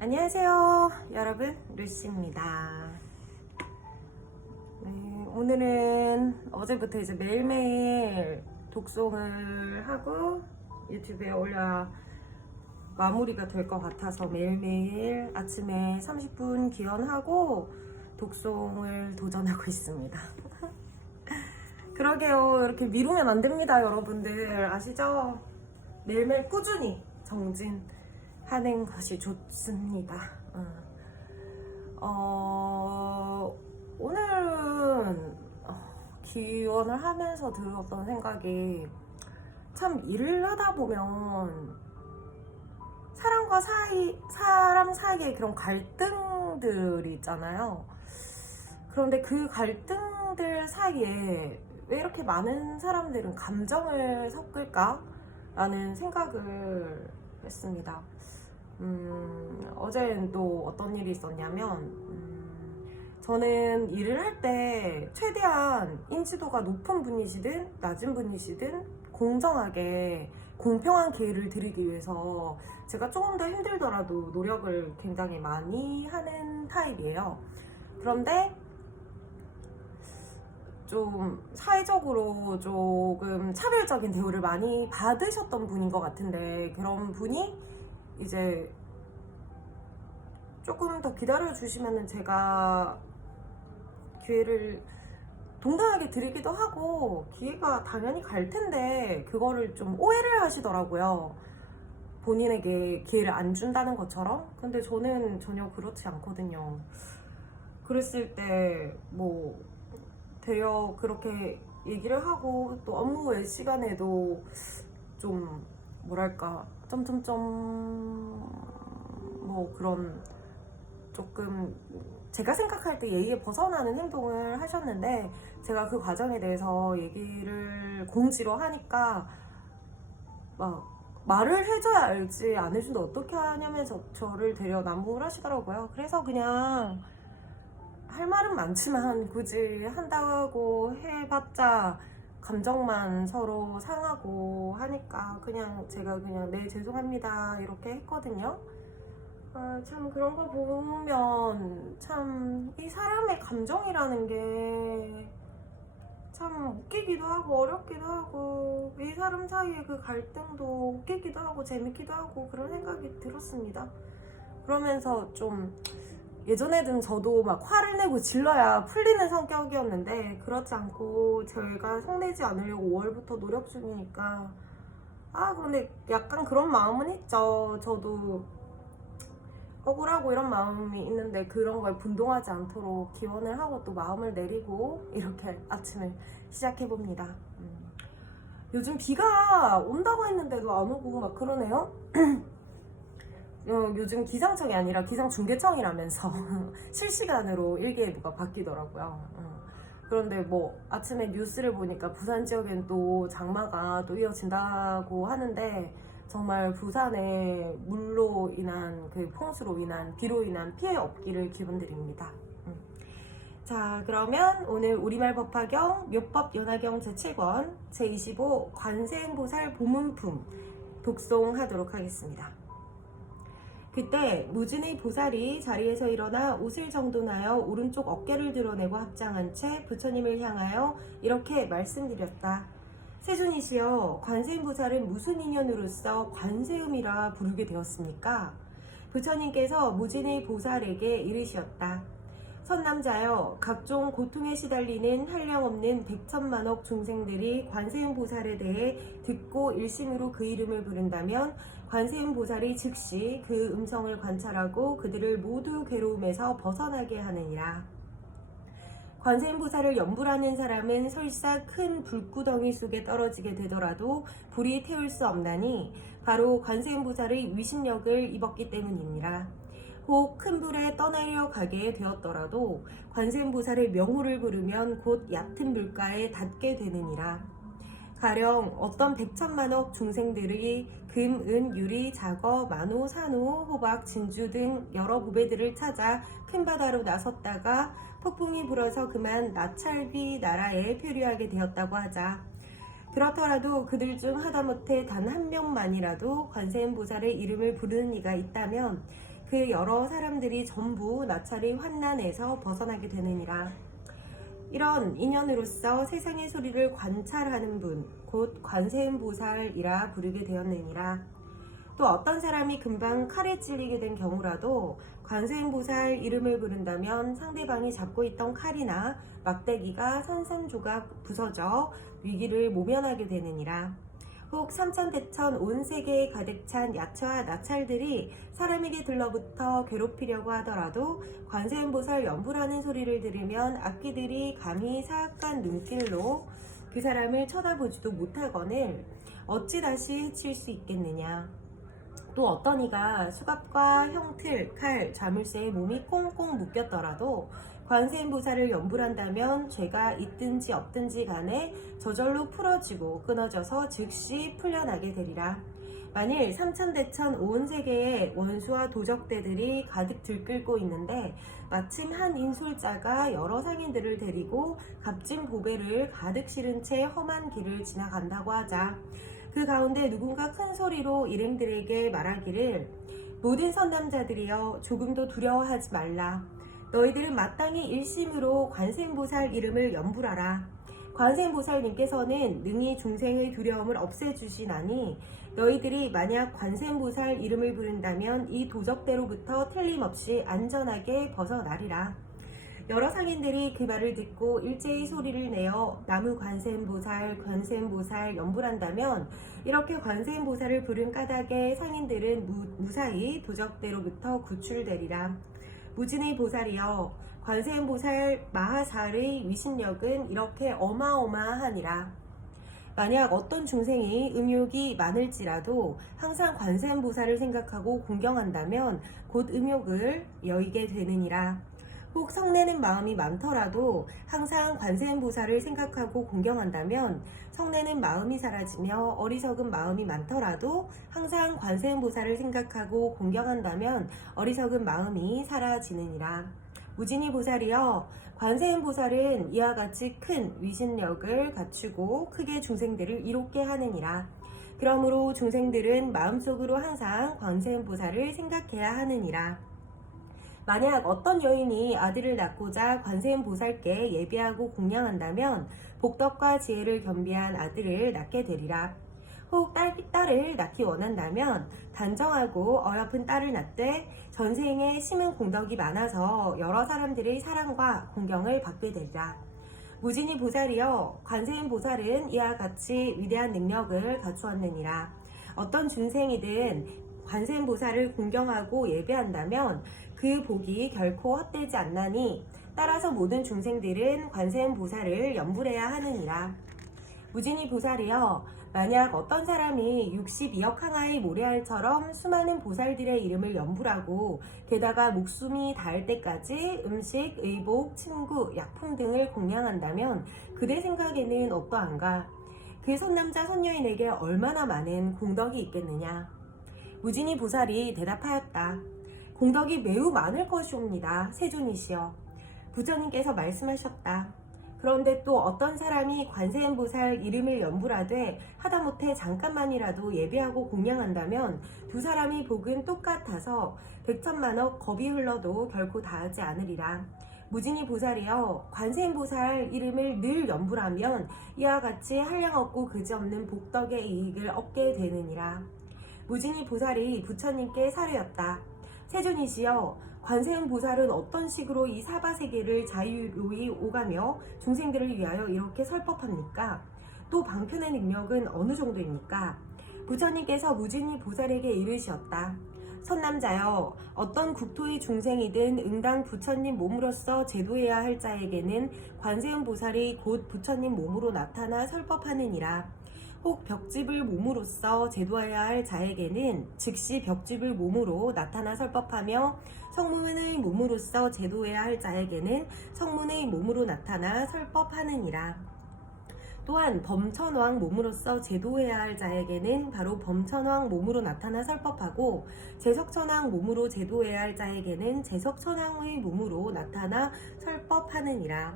안녕하세요 여러분, 루시입니다. 네, 오늘은 어제부터 이제 매일매일 독송을 하고 유튜브에 올려 마무리가 될 것 같아서 매일매일 아침에 30분 기원하고 독송을 도전하고 있습니다. 그러게요, 이렇게 미루면 안 됩니다 여러분들, 아시죠? 매일매일 꾸준히 정진하는 것이 좋습니다. 오늘은 기원을 하면서 들었던 생각이, 참 일을 하다 보면 사람 사이에 그런 갈등들이 있잖아요. 그런데 그 갈등들 사이에 왜 이렇게 많은 사람들은 감정을 섞을까? 라는 생각을 했습니다. 어제는 또 어떤 일이 있었냐면, 저는 일을 할 때 최대한 인지도가 높은 분이시든 낮은 분이시든 공정하게 공평한 기회를 드리기 위해서 제가 조금 더 힘들더라도 노력을 굉장히 많이 하는 타입이에요. 그런데 좀 사회적으로 조금 차별적인 대우를 많이 받으셨던 분인 것 같은데, 그런 분이 이제 조금 더 기다려 주시면은 제가 기회를 동등하게 드리기도 하고 기회가 당연히 갈 텐데, 그거를 좀 오해를 하시더라고요. 본인에게 기회를 안 준다는 것처럼. 근데 저는 전혀 그렇지 않거든요. 그랬을 때 뭐 되어 그렇게 얘기를 하고, 또 업무 외 시간에도 좀 뭐랄까 점점점 뭐 그런 조금 제가 생각할 때 예의에 벗어나는 행동을 하셨는데, 제가 그 과정에 대해서 얘기를 공지로 하니까 막 말을 해줘야 알지 안 해준다 어떻게 하냐면서 저를 되려 난무를 하시더라고요. 그래서 그냥 할 말은 많지만 굳이 한다고 해봤자 감정만 서로 상하고 하니까 그냥 제가 그냥 네 죄송합니다 이렇게 했거든요. 참 그런 거 보면 참 이 사람의 감정이라는 게 참 웃기기도 하고 어렵기도 하고, 이 사람 사이의 그 갈등도 웃기기도 하고 재밌기도 하고 그런 생각이 들었습니다. 그러면서 좀, 예전에는 저도 막 화를 내고 질러야 풀리는 성격이었는데 그렇지 않고 저희가 성내지 않으려고 5월부터 노력 중이니까, 그런데 약간 그런 마음은 있죠. 저도 억울하고 이런 마음이 있는데 그런 걸 분동하지 않도록 기원을 하고 또 마음을 내리고 이렇게 아침을 시작해봅니다. 요즘 비가 온다고 했는데도 안 오고 막 그러네요. 요즘 기상청이 아니라 기상중개청이라면서 실시간으로 일기예보가 바뀌더라고요. 그런데 뭐 아침에 뉴스를 보니까 부산 지역엔 또 장마가 또 이어진다고 하는데, 정말 부산에 물로 인한 그 홍수로 인한 비로 인한 피해 없기를 기원드립니다. 자, 그러면 오늘 우리말 법화경 묘법 연화경 제7권 제25 관세음보살 보문품 독송하도록 하겠습니다. 그때 무진의 보살이 자리에서 일어나 옷을 정돈하여 오른쪽 어깨를 드러내고 합장한 채 부처님을 향하여 이렇게 말씀드렸다. 세존이시여, 관세음보살은 무슨 인연으로서 관세음이라 부르게 되었습니까? 부처님께서 무진의 보살에게 이르시었다. 선남자여, 각종 고통에 시달리는 한량없는 백천만억 중생들이 관세음보살에 대해 듣고 일심으로 그 이름을 부른다면 관세음보살이 즉시 그 음성을 관찰하고 그들을 모두 괴로움에서 벗어나게 하느니라. 관세음보살을 염불하는 사람은 설사 큰 불구덩이 속에 떨어지게 되더라도 불이 태울 수 없나니 바로 관세음보살의 위신력을 입었기 때문이니라. 혹 큰 불에 떠나려 가게 되었더라도 관세음보살의 명호를 부르면 곧 얕은 물가에 닿게 되느니라. 가령 어떤 백천만억 중생들의 금, 은, 유리, 자거, 만호, 산호, 호박, 진주 등 여러 보배들을 찾아 큰 바다로 나섰다가 폭풍이 불어서 그만 나찰비 나라에 표류하게 되었다고 하자. 그렇더라도 그들 중 하다못해 단 한 명만이라도 관세음보살의 이름을 부르는 이가 있다면 그 여러 사람들이 전부 나찰의 환난에서 벗어나게 되느니라. 이런 인연으로서 세상의 소리를 관찰하는 분, 곧 관세음보살이라 부르게 되었느니라. 또 어떤 사람이 금방 칼에 찔리게 된 경우라도 관세음보살 이름을 부른다면 상대방이 잡고 있던 칼이나 막대기가 산산조각 부서져 위기를 모면하게 되느니라. 혹 삼천대천 온 세계에 가득 찬 야처와 나찰들이 사람에게 들러붙어 괴롭히려고 하더라도 관세음보살 연부라는 소리를 들으면 악귀들이 감히 사악한 눈길로 그 사람을 쳐다보지도 못하거늘 어찌 다시 해칠 수 있겠느냐. 또 어떤 이가 수갑과 형틀, 칼, 자물쇠에 몸이 꽁꽁 묶였더라도 관세음보살을 연불한다면 죄가 있든지 없든지 간에 저절로 풀어지고 끊어져서 즉시 풀려나게 되리라. 만일 삼천대천 온 세계에 원수와 도적대들이 가득 들끓고 있는데 마침 한 인솔자가 여러 상인들을 데리고 값진 보배를 가득 실은 채 험한 길을 지나간다고 하자. 그 가운데 누군가 큰 소리로 일행들에게 말하기를 모든 선남자들이여 조금도 두려워하지 말라. 너희들은 마땅히 일심으로 관세음보살 이름을 연불하라. 관세음보살님께서는 능히 중생의 두려움을 없애주시나니 너희들이 만약 관세음보살 이름을 부른다면 이 도적대로부터 틀림없이 안전하게 벗어나리라. 여러 상인들이 그 말을 듣고 일제히 소리를 내어 나무 관세음보살, 관세음보살 연불한다면 이렇게 관세음보살을 부른 까닭에 상인들은 무사히 도적대로부터 구출되리라. 무진의 보살이여, 관세음보살 마하살의 위신력은 이렇게 어마어마하니라. 만약 어떤 중생이 음욕이 많을지라도 항상 관세음보살을 생각하고 공경한다면 곧 음욕을 여의게 되느니라. 혹 성내는 마음이 많더라도 항상 관세음보살을 생각하고 공경한다면 성내는 마음이 사라지며 어리석은 마음이 많더라도 항상 관세음보살을 생각하고 공경한다면 어리석은 마음이 사라지느니라. 무진이 보살이여, 관세음보살은 이와 같이 큰 위신력을 갖추고 크게 중생들을 이롭게 하느니라. 그러므로 중생들은 마음속으로 항상 관세음보살을 생각해야 하느니라. 만약 어떤 여인이 아들을 낳고자 관세음보살께 예비하고 공양한다면 복덕과 지혜를 겸비한 아들을 낳게 되리라. 혹 딸을 낳기 원한다면 단정하고 어여쁜 딸을 낳되 전생에 심은 공덕이 많아서 여러 사람들의 사랑과 공경을 받게 되리라. 무진이 보살이여, 관세음보살은 이와 같이 위대한 능력을 갖추었느니라. 어떤 중생이든 관세음보살을 공경하고 예배한다면 그 복이 결코 헛되지 않나니 따라서 모든 중생들은 관세음보살을 연불해야 하느니라. 무진이 보살이여, 만약 어떤 사람이 62억 항아의 모래알처럼 수많은 보살들의 이름을 연불하고 게다가 목숨이 닿을 때까지 음식, 의복, 친구, 약품 등을 공양한다면 그대 생각에는 어떠한가? 그 선남자 선여인에게 얼마나 많은 공덕이 있겠느냐? 무진이 보살이 대답하였다. 공덕이 매우 많을 것이옵니다. 세존이시여. 부처님께서 말씀하셨다. 그런데 또 어떤 사람이 관세음보살 이름을 연불하되 하다못해 잠깐만이라도 예배하고 공양한다면 두 사람이 복은 똑같아서 백천만억 겁이 흘러도 결코 다하지 않으리라. 무진이 보살이여, 관세음보살 이름을 늘 연불하면 이와 같이 한량없고 그지없는 복덕의 이익을 얻게 되느니라. 무진이 보살이 부처님께 사르였다. 세존이시여, 관세음보살은 어떤 식으로 이 사바세계를 자유로이 오가며 중생들을 위하여 이렇게 설법합니까? 또 방편의 능력은 어느 정도입니까? 부처님께서 무진이 보살에게 이르시었다. 선남자여, 어떤 국토의 중생이든 응당 부처님 몸으로서 제도해야 할 자에게는 관세음보살이 곧 부처님 몸으로 나타나 설법하느니라. 혹 벽집을 몸으로써 제도해야 할 자에게는 즉시 벽집을 몸으로 나타나 설법하며 성문의 몸으로써 제도해야 할 자에게는 성문의 몸으로 나타나 설법하느니라. 또한 범천왕 몸으로써 제도해야 할 자에게는 바로 범천왕 몸으로 나타나 설법하고 제석천왕 몸으로 제도해야 할 자에게는 제석천왕의 몸으로 나타나 설법하느니라.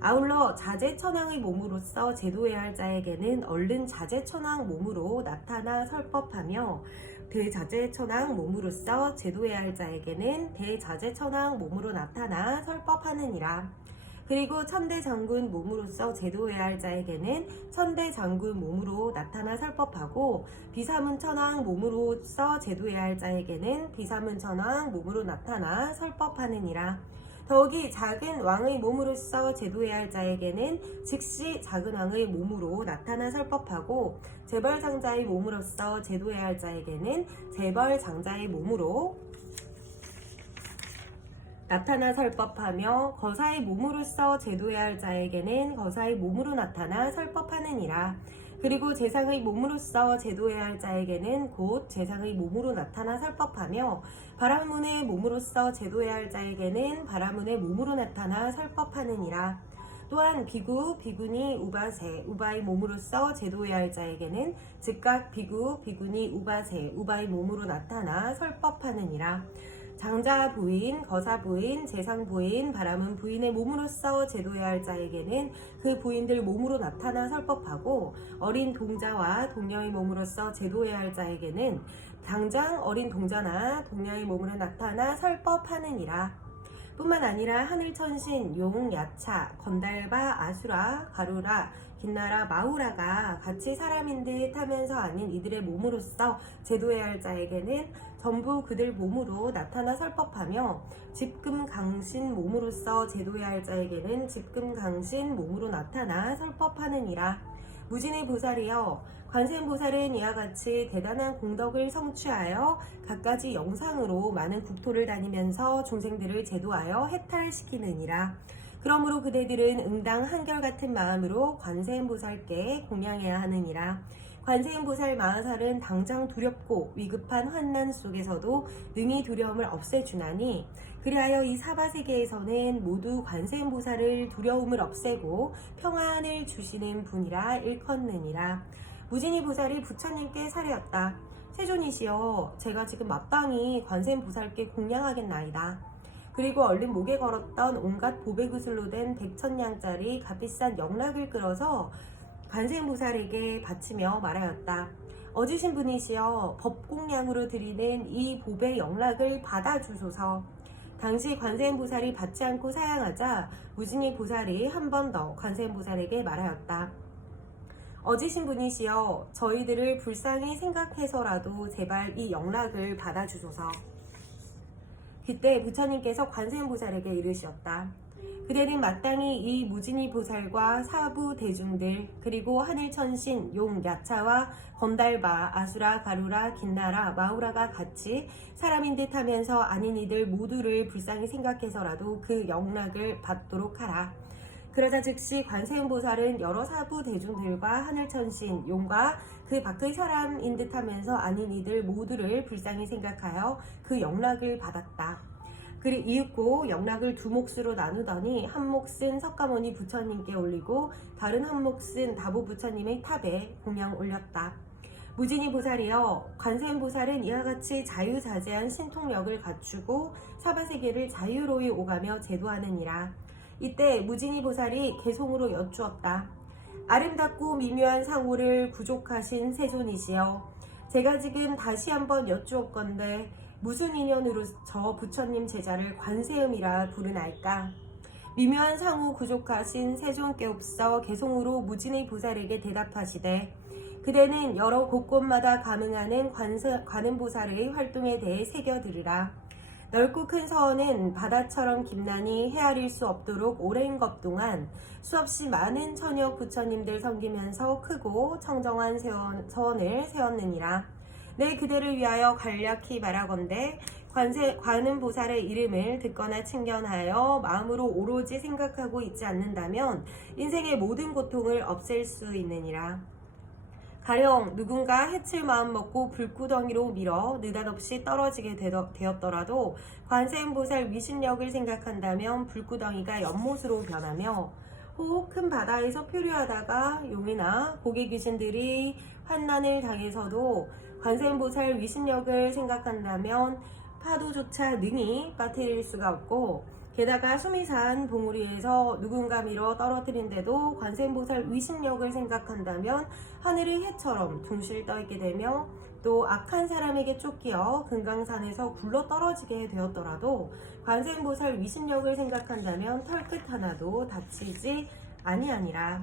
아울러 자제천왕의 몸으로써 제도해야 할 자에게는 얼른 자제천왕 몸으로 나타나 설법하며 대자재천왕 몸으로써 제도해야 할 자에게는 대자재천왕 몸으로 나타나 설법하느니라. 그리고 천대장군 몸으로써 제도해야 할 자에게는 천대장군 몸으로 나타나 설법하고, 비사문천왕 몸으로써 제도해야 할 자에게는 비사문천왕 몸으로 나타나 설법하느니라. 더욱이 작은 왕의 몸으로써 제도해야 할 자에게는 즉시 작은 왕의 몸으로 나타나 설법하고, 재벌장자의 몸으로써 제도해야 할 자에게는 재벌장자의 몸으로 나타나 설법하며, 거사의 몸으로써 제도해야 할 자에게는 거사의 몸으로 나타나 설법하느니라. 그리고 재상의 몸으로써 제도해야 할 자에게는 곧 재상의 몸으로 나타나 설법하며, 바라문의 몸으로써 제도해야 할 자에게는 바라문의 몸으로 나타나 설법하느니라. 또한 비구, 비구니, 우바세, 우바의 몸으로써 제도해야 할 자에게는 즉각 비구, 비구니, 우바세, 우바의 몸으로 나타나 설법하느니라. 장자 부인, 거사 부인, 재상 부인, 바라문 부인의 몸으로써 제도해야 할 자에게는 그 부인들 몸으로 나타나 설법하고, 어린 동자와 동녀의 몸으로써 제도해야 할 자에게는 당장 어린 동자나 동녀의 몸으로 나타나 설법하느니라. 뿐만 아니라 하늘천신, 용, 야차, 건달바, 아수라, 가루라, 긴나라, 마우라가 같이 사람인 듯 하면서 아닌 이들의 몸으로써 제도해야 할 자에게는 전부 그들 몸으로 나타나 설법하며, 집금강신 몸으로써 제도해야 할 자에게는 집금강신 몸으로 나타나 설법하느니라. 무진의 보살이여, 관세음보살은 이와 같이 대단한 공덕을 성취하여 갖가지 영상으로 많은 국토를 다니면서 중생들을 제도하여 해탈시키느니라. 그러므로 그대들은 응당 한결같은 마음으로 관세음보살께 공양해야 하느니라. 관세음보살 마하살은 당장 두렵고 위급한 환난 속에서도 능히 두려움을 없애주나니, 그리하여 이 사바세계에서는 모두 관세음보살을 두려움을 없애고 평안을 주시는 분이라 일컫느니라. 무진이 보살이 부처님께 사례였다. 세존이시여, 제가 지금 마땅히 관세음보살께 공양하겠나이다. 그리고 얼른 목에 걸었던 온갖 보배구슬로 된 100,000냥짜리 값비싼 영락을 끌어서 관세음보살에게 바치며 말하였다. 어지신 분이시여, 법공양으로 드리는 이 보배 영락을 받아주소서. 당시 관세음보살이 받지 않고 사양하자 무진이 보살이 한 번 더 관세음보살에게 말하였다. 어지신 분이시여, 저희들을 불쌍히 생각해서라도 제발 이 영락을 받아주소서. 그때 부처님께서 관세음보살에게 이르시었다. 그대는 마땅히 이 무진이 보살과 사부 대중들, 그리고 하늘천신, 용, 야차와 건달바, 아수라, 가루라, 긴나라, 마우라가 같이 사람인 듯 하면서 아닌 이들 모두를 불쌍히 생각해서라도 그 영락을 받도록 하라. 그러자 즉시 관세음보살은 여러 사부 대중들과 하늘천신, 용과 그 밖의 사람인 듯 하면서 아닌 이들 모두를 불쌍히 생각하여 그 영락을 받았다. 그리 이윽고 영락을 두 몫으로 나누더니 한 몫은 석가모니 부처님께 올리고 다른 한 몫은 다보 부처님의 탑에 공양 올렸다. 무진이 보살이여, 관세음보살은 이와 같이 자유자재한 신통력을 갖추고 사바세계를 자유로이 오가며 제도하느니라. 이때 무진이 보살이 개송으로 여쭈었다. 아름답고 미묘한 상호를 구족하신 세존이시여, 제가 지금 다시 한번 여쭈었건대 무슨 인연으로 저 부처님 제자를 관세음이라 부르나이까? 미묘한 상호 구족하신 세존께옵서 개송으로 무진의 보살에게 대답하시되, 그대는 여러 곳곳마다 감응하는 관음보살의 활동에 대해 새겨들으라. 넓고 큰 서원은 바다처럼 깊나니 헤아릴 수 없도록 오랜 것 동안 수없이 많은 천역 부처님들 섬기면서 크고 청정한 서원을 세웠느니라. 내 그대를 위하여 간략히 말하건대 관음보살의 이름을 듣거나 칭견하여 마음으로 오로지 생각하고 있지 않는다면 인생의 모든 고통을 없앨 수 있느니라. 가령 누군가 해칠 마음 먹고 불구덩이로 밀어 느닷없이 떨어지게 되었더라도 관세음보살 위신력을 생각한다면 불구덩이가 연못으로 변하며, 혹 큰 바다에서 표류하다가 용이나 고개 귀신들이 환난을 당해서도 관세음보살 위신력을 생각한다면 파도조차 능히 빠뜨릴 수가 없고, 게다가 숨이 산 봉우리에서 누군가 밀어 떨어뜨린데도 관세음보살 위신력을 생각한다면 하늘의 해처럼 둥실 떠있게 되며, 또 악한 사람에게 쫓기어 금강산에서 굴러 떨어지게 되었더라도 관세음보살 위신력을 생각한다면 털끝 하나도 다치지 아니하니라.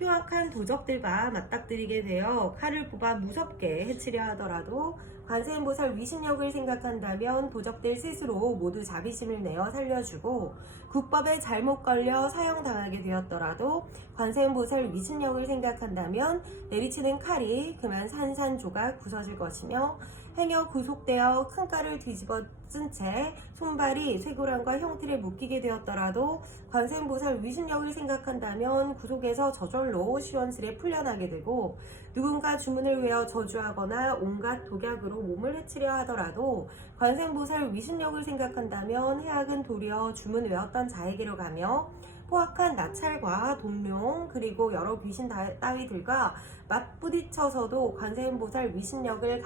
흉악한 도적들과 맞닥뜨리게 되어 칼을 뽑아 무섭게 해치려 하더라도 관세음보살 위신력을 생각한다면 도적들 스스로 모두 자비심을 내어 살려주고 국법에 잘못 걸려 사형당하게 되었더라도 관세음보살 위신력을 생각한다면 내리치는 칼이 그만 산산조각 부서질 것이며 행여 구속되어 큰 칼을 뒤집어 쓴 채 손발이 쇠고랑과 형틀에 묶이게 되었더라도 관세음보살 위신력을 생각한다면 구속에서 저절로 시원스레 풀려나게 되고 누군가 주문을 외워 저주하거나 온갖 독약으로 몸을 해치려 하더라도 관세음보살 위신력을 생각한다면 해악은 도리어 주문 외웠던 자에게로 가며 포악한 나찰과 동룡 그리고 여러 귀신 따위들과 맞부딪혀서도 관세음보살 위신력을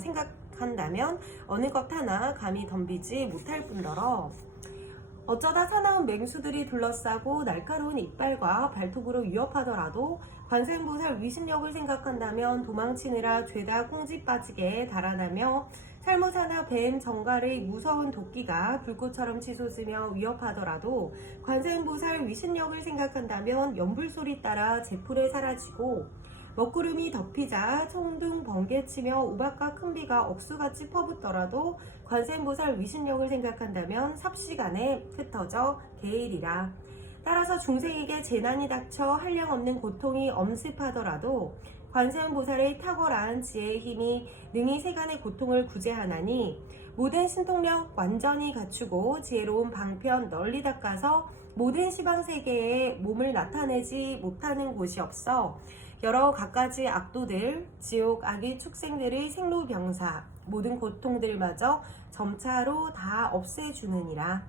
생각한다면 어느 것 하나 감히 덤비지 못할 뿐더러 어쩌다 사나운 맹수들이 둘러싸고 날카로운 이빨과 발톱으로 위협하더라도 관세음보살 위신력을 생각한다면 도망치느라 죄다 꽁지 빠지게 달아나며 살모사나 뱀, 정갈의 무서운 도끼가 불꽃처럼 치솟으며 위협하더라도 관세음보살 위신력을 생각한다면 연불소리 따라 제풀에 사라지고 먹구름이 덮이자 청둥 번개치며 우박과 큰 비가 억수같이 퍼붓더라도 관세음보살 위신력을 생각한다면 삽시간에 흩어져 개일이라. 따라서 중생에게 재난이 닥쳐 한량없는 고통이 엄습하더라도 관세음보살의 탁월한 지혜의 힘이 능히 세간의 고통을 구제하나니 모든 신통력 완전히 갖추고 지혜로운 방편 널리 닦아서 모든 시방세계에 몸을 나타내지 못하는 곳이 없어 여러 갖가지 악도들, 지옥 악의 축생들의 생로병사 모든 고통들마저 점차로 다 없애주느니라.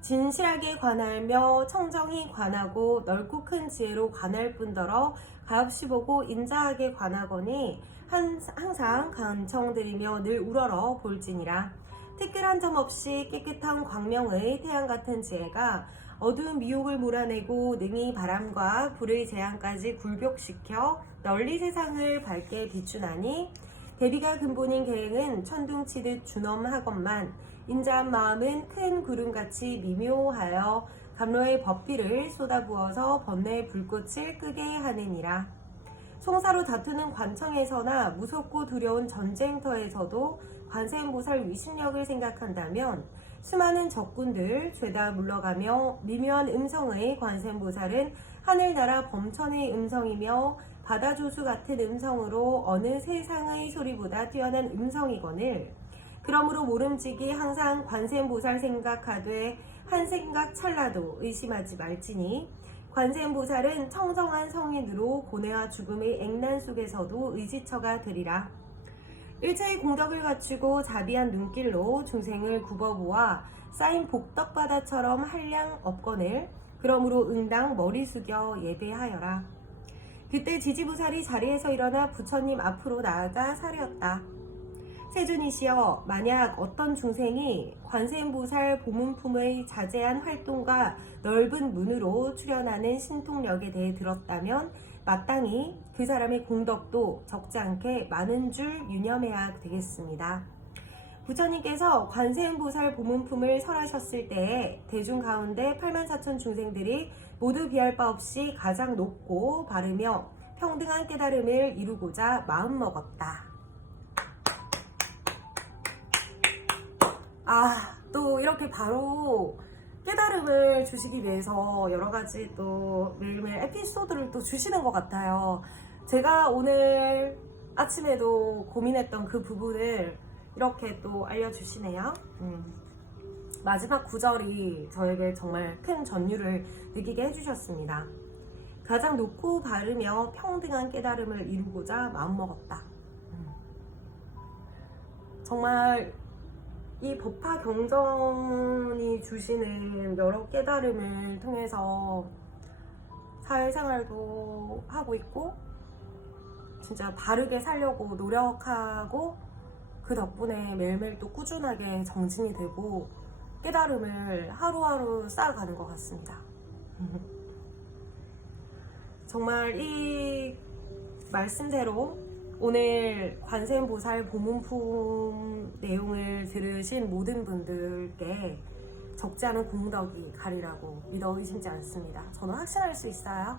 진실하게 관할며 청정히 관하고 넓고 큰 지혜로 관할 뿐더러 가엾이 보고 인자하게 관하거니 항상 간청드리며 늘 우러러 볼지니라. 특별한 점 없이 깨끗한 광명의 태양같은 지혜가 어두운 미혹을 몰아내고 능히 바람과 불의 재앙까지 굴복시켜 널리 세상을 밝게 비추나니 대비가 근본인 계행은 천둥치듯 준엄하건만 인자한 마음은 큰 구름같이 미묘하여 감로의 법비를 쏟아부어서 번뇌의 불꽃을 끄게 하느니라. 송사로 다투는 관청에서나 무섭고 두려운 전쟁터에서도 관세음보살 위신력을 생각한다면 수많은 적군들 죄다 물러가며 미묘한 음성의 관세음보살은 하늘나라 범천의 음성이며 바다조수 같은 음성으로 어느 세상의 소리보다 뛰어난 음성이거늘 그러므로 모름지기 항상 관세음보살 생각하되 한 생각 찰나도 의심하지 말지니 관세음보살은 청정한 성인으로 고뇌와 죽음의 액난 속에서도 의지처가 되리라. 일체의 공덕을 갖추고 자비한 눈길로 중생을 굽어보아 쌓인 복덕바다처럼 한량 없거늘 그러므로 응당 머리 숙여 예배하여라. 그때 지지부살이 자리에서 일어나 부처님 앞으로 나아가 사려었다. 세존이시여, 만약 어떤 중생이 관세음보살 보문품의 자제한 활동과 넓은 문으로 출현하는 신통력에 대해 들었다면 마땅히 그 사람의 공덕도 적지 않게 많은 줄 유념해야 되겠습니다. 부처님께서 관세음보살 보문품을 설하셨을 때에 대중 가운데 84,000 중생들이 모두 비할 바 없이 가장 높고 바르며 평등한 깨달음을 이루고자 마음먹었다. 또 이렇게 바로 깨달음을 주시기 위해서 여러가지 또 매일매일 에피소드를 또 주시는 것 같아요. 제가 오늘 아침에도 고민했던 그 부분을 이렇게 또 알려주시네요. 마지막 구절이 저에게 정말 큰 전율을 느끼게 해주셨습니다. 가장 높고 바르며 평등한 깨달음을 이루고자 마음먹었다. 정말 이 법화 경전이 주시는 여러 깨달음을 통해서 사회생활도 하고 있고 진짜 바르게 살려고 노력하고 그 덕분에 매일매일 또 꾸준하게 정진이 되고 깨달음을 하루하루 쌓아가는 것 같습니다. 정말 이 말씀대로 오늘 관세음보살 보문품 내용을 들으신 모든 분들께 적지 않은 공덕이 가리라고 믿어 의심치 않습니다. 저는 확신할 수 있어요.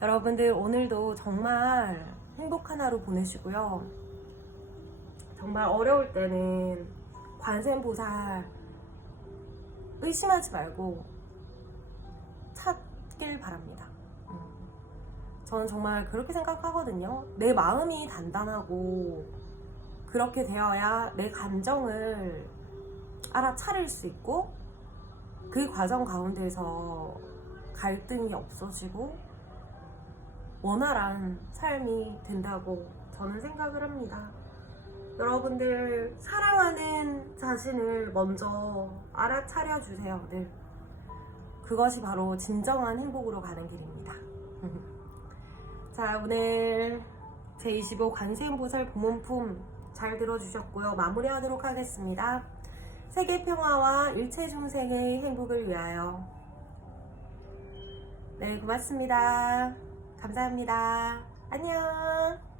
여러분들 오늘도 정말 행복한 하루 보내시고요. 정말 어려울 때는 관세음보살 의심하지 말고 찾길 바랍니다. 저는 정말 그렇게 생각하거든요. 내 마음이 단단하고 그렇게 되어야 내 감정을 알아차릴 수 있고 그 과정 가운데서 갈등이 없어지고 원활한 삶이 된다고 저는 생각을 합니다. 여러분들 사랑하는 자신을 먼저 알아차려 주세요. 늘 그것이 바로 진정한 행복으로 가는 길입니다. 자, 오늘 제25 관세음보살 보문품 잘 들어주셨고요. 마무리하도록 하겠습니다. 세계 평화와 일체 중생의 행복을 위하여. 네, 고맙습니다. 감사합니다. 안녕.